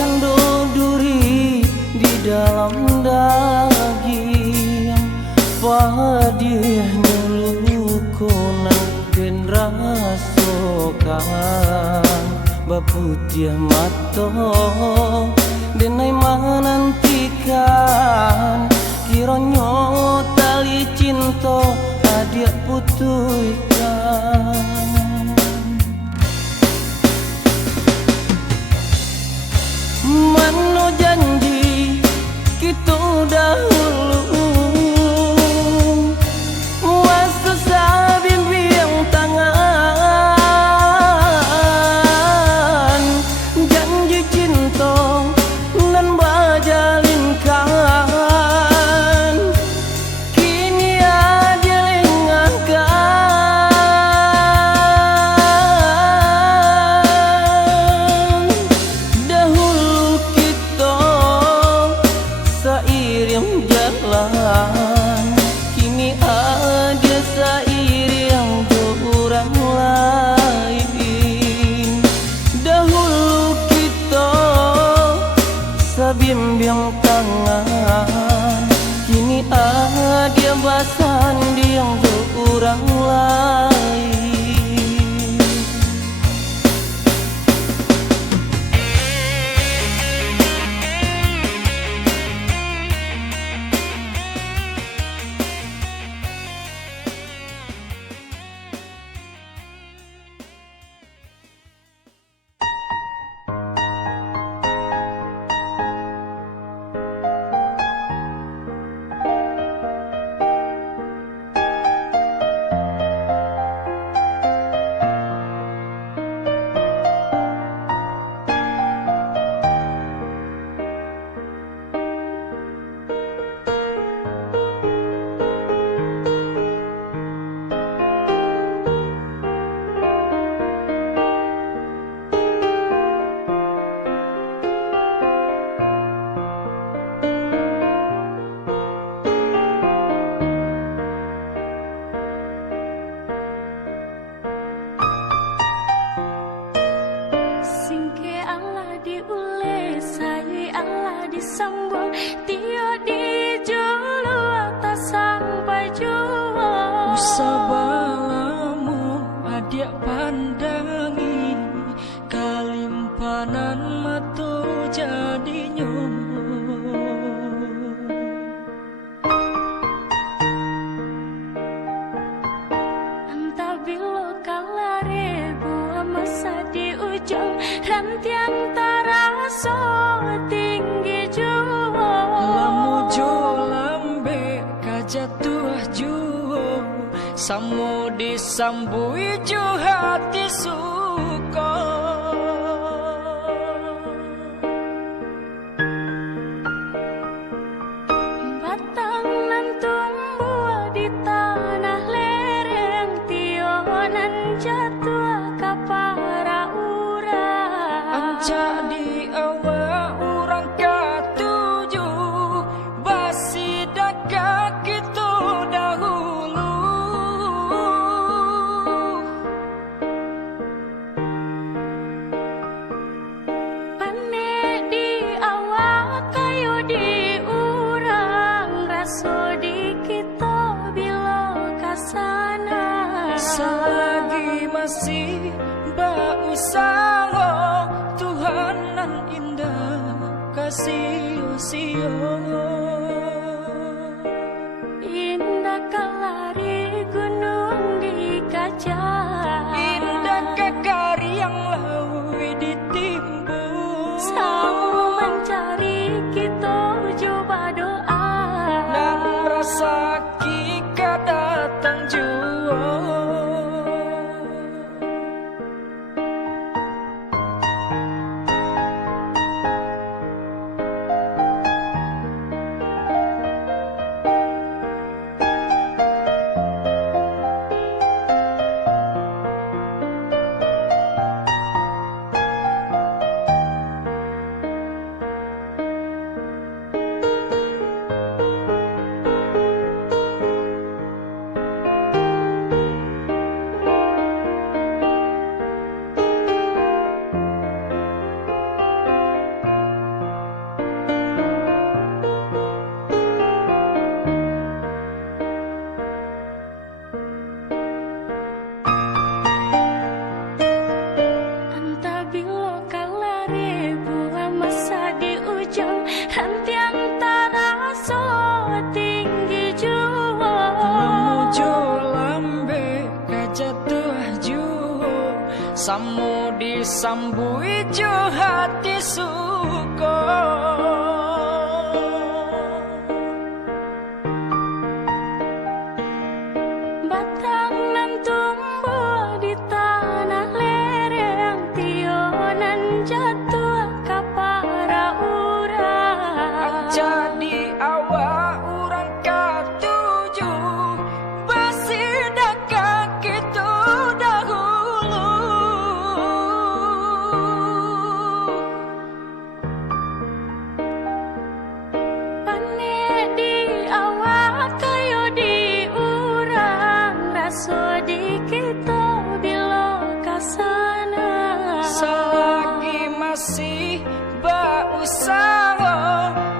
candu duri di dalam daging, padih nyulukunan gen rasokan baputih mato denai manantikan kironyo tali cinta adia putuikan. Mano janji kita dahulu waktu sabim biang tangan janji cinta nan bajalinkan kini ada lengahkan. Dahulu kita seiring jalan, kini ada seiring orang lain. Dahulu kita sabimbing tangan, kini ada basanding orang lain. Singke Allah diule, sayi Allah disambung, tio dijulu atas sampai jua. Usabalamu adik pandangi, kalimpanan matu jadinya. Anta bilo kalare gua masa di ujung rantian taraso tinggi jua. Lamu jo lambe kajatuh juo, samu disambui jo hati suka. Batang nan tumbuh di tanah lereng, tionan jatuh ka para urang. Ancak di awak orang katuju, basi daka kita dahulu. Pane di awak kayu di urang, raso di kita bila kasana. Selagi masih bausaha, Tuhan nan indah kasih sio. Indah kalari gunung di kaca, Indah kakari yang lawi ditimbun. samu mencari kita coba doa. Dan rasa kika datang jua. sambui jo hati suko. Batang nan tumbuh di tanah lereng, tionan jatuh ka para urang. Jadi awak urang katuju basidakah kitu dahulu. Pane di awak kayo di urang, raso di kita bilo kasana. Selagi masih berusaha,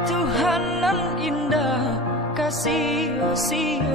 Tuhan nan indah kasih usia.